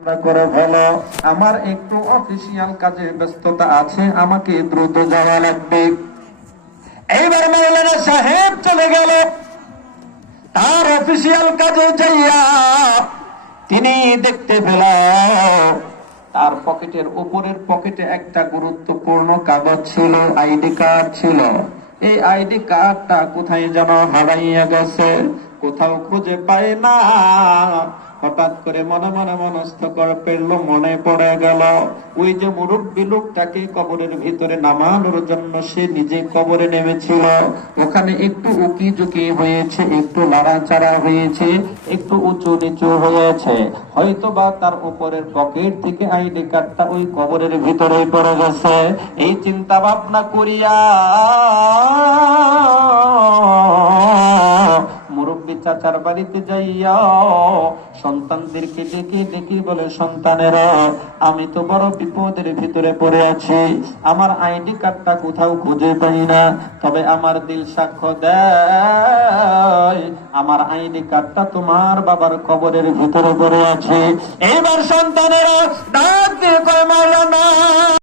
করে ফেলো, আমার একটু অফিসিয়াল কাজে ব্যস্ততা আছে, আমাকে দ্রুত যাওয়া লাগবে। এইবার মাওলানা সাহেব চলে গেল তার অফিসিয়াল কাজে যাইয়া। তিনি দেখতে পেল তার পকেটের উপরের পকেটে একটা গুরুত্বপূর্ণ কাগজ ছিল, আইডি কার্ড ছিল। এই আইডি কার্ডটা কোথায় যেন হারাইয়া গেছে, কোথাও খুঁজে পায় না। হঠাৎ করে মনে মনে মনস্থ পেল, মনে পড়ে গেল ওই যে মুরব্বী লোকটাকে কবরের ভিতরে নামানোর জন্য সে নিজে কবরে নেমেছিল, ওখানে একটু উকি ঝুঁকি হয়েছে, একটু নাড়াচাড়া হয়েছে, একটু উঁচু নিচু হয়েছে, হয়তো বা তার উপরের পকেট থেকে আইডি কার্ডটা ওই কবরের ভিতরে পড়ে গেছে। এই চিন্তা ভাবনা করিয়া মুরব্বী চাচার বাড়িতে যাইয়া সন্তানদেরকে ডেকে ডেকে বলে, সন্তানেরা, আমি তো বড় বিপদের ভিতরে পড়ে আছি, আমার আইডি কার্ডটা কোথাও খুঁজে পাই না, তবে আমার দিল সাক্ষ্য দেয় আমার আইডি কার্ডটা তোমার বাবার কবরের ভিতরে পড়ে আছে। এবার সন্তানেরা ডাক দিয়ে কয়, মাওলানা